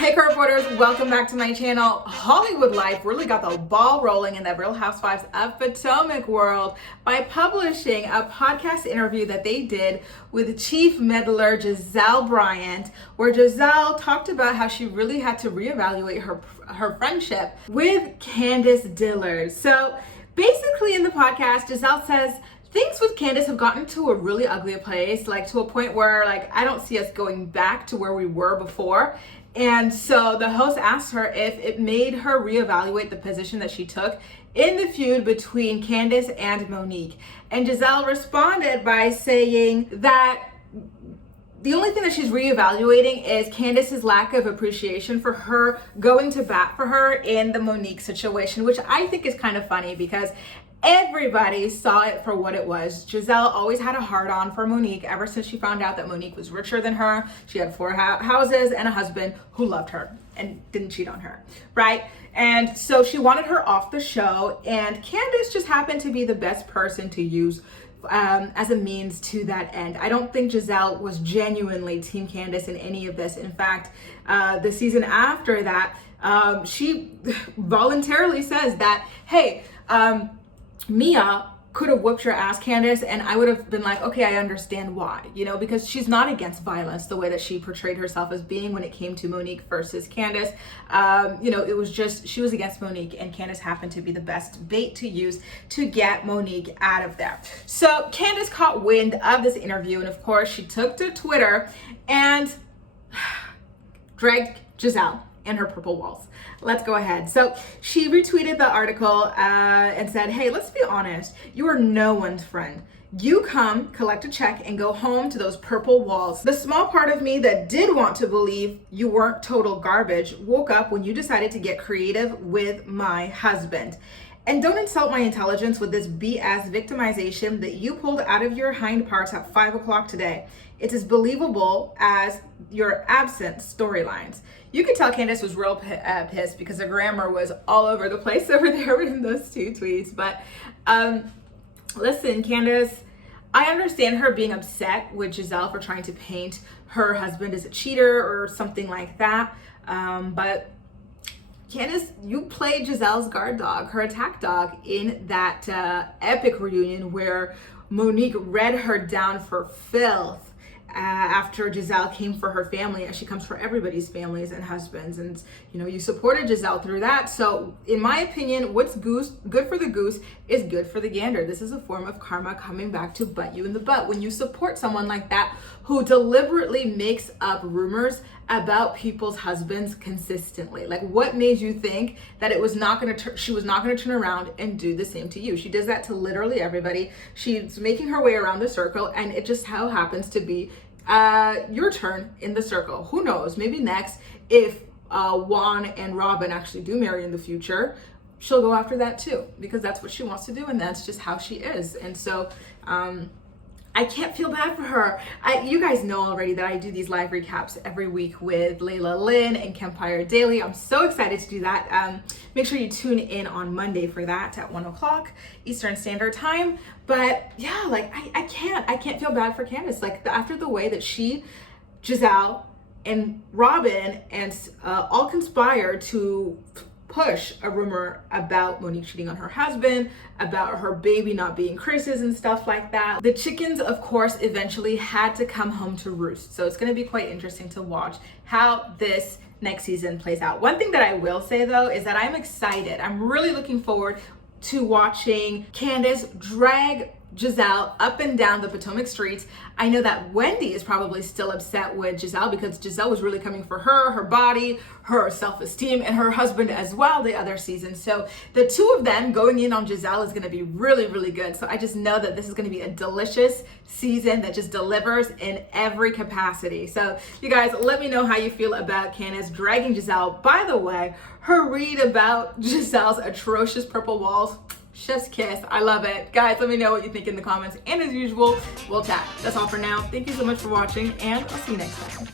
Hey co-reporters, welcome back to my channel. Hollywood Life really got the ball rolling in the Real Housewives of Potomac world by publishing a podcast interview that they did with Chief Meddler Gizelle Bryant, where Gizelle talked about how she really had to reevaluate her friendship with Candiace Dillard. So basically in the podcast, Gizelle says things with Candiace have gotten to a really ugly place, like to a point where I don't see us going back to where we were before. And so the host asked her if it made her reevaluate the position that she took in the feud between Candiace and Monique. And Gizelle responded by saying that the only thing that she's reevaluating is Candiace's lack of appreciation for her going to bat for her in the Monique situation, which I think is kind of funny because everybody saw it for what it was. Gizelle always had a hard-on for Monique ever since she found out that Monique was richer than her. She had 4 houses and a husband who loved her and didn't cheat on her, right? And so she wanted her off the show, and Candiace just happened to be the best person to use as a means to that end. I don't think Gizelle was genuinely Team Candiace in any of this. In fact, the season after that, she voluntarily says that, hey, Mia could have whooped your ass, Candiace, and I would have been like, okay, I understand why, because she's not against violence the way that she portrayed herself as being when it came to Monique versus Candiace. It was just, she was against Monique, and Candiace happened to be the best bait to use to get Monique out of there. So Candiace caught wind of this interview, and of course she took to Twitter and dragged Gizelle and her purple walls. Let's go ahead. So she retweeted the article and said, hey, let's be honest. You are no one's friend. You come, collect a check, and go home to those purple walls. The small part of me that did want to believe you weren't total garbage woke up when you decided to get creative with my husband. And don't insult my intelligence with this BS victimization that you pulled out of your hind parts at 5 o'clock today. It's as believable as your absent storylines. You could tell Candiace was real pissed because the grammar was all over the place over there in those 2 tweets. But listen, Candiace, I understand her being upset with Gizelle for trying to paint her husband as a cheater or something like that. But Candiace, you played Gizelle's guard dog, her attack dog, in that epic reunion where Monique read her down for filth after Gizelle came for her family, as she comes for everybody's families and husbands. And you supported Gizelle through that. So in my opinion, what's good for the goose is good for the gander. This is a form of karma coming back to bite you in the butt when you support someone like that who deliberately makes up rumors about people's husbands consistently. Like, what made you think that it was not going to she was not going to turn around and do the same to you? She does that to literally everybody. She's making her way around the circle, and it just how happens to be your turn in the circle. Who knows? Maybe next, if Juan and Robin actually do marry in the future, she'll go after that too, because that's what she wants to do, and that's just how she is. And so I can't feel bad for her. You guys know already that I do these live recaps every week with Layla Lynn and Campfire Daily. I'm so excited to do that. Make sure you tune in on Monday for that at 1 o'clock Eastern Standard Time. But yeah, I can't feel bad for Candiace. After the way that she, Gizelle, and Robin and all conspired to push a rumor about Monique cheating on her husband, about her baby not being Chris's and stuff like that. The chickens, of course, eventually had to come home to roost. So it's going to be quite interesting to watch how this next season plays out. One thing that I will say though is that I'm excited. I'm really looking forward to watching Candiace drag Gizelle up and down the Potomac streets. I know that Wendy is probably still upset with Gizelle because Gizelle was really coming for her body, her self-esteem, and her husband as well the other season. So the 2 of them going in on Gizelle is going to be really, really good. So I just know that this is going to be a delicious season that just delivers in every capacity. So you guys, let me know how you feel about Candiace dragging Gizelle. By the way, her read about Gizelle's atrocious purple walls, chef's kiss. I love it. Guys, let me know what you think in the comments. And as usual, we'll chat. That's all for now. Thank you so much for watching, and I'll see you next time.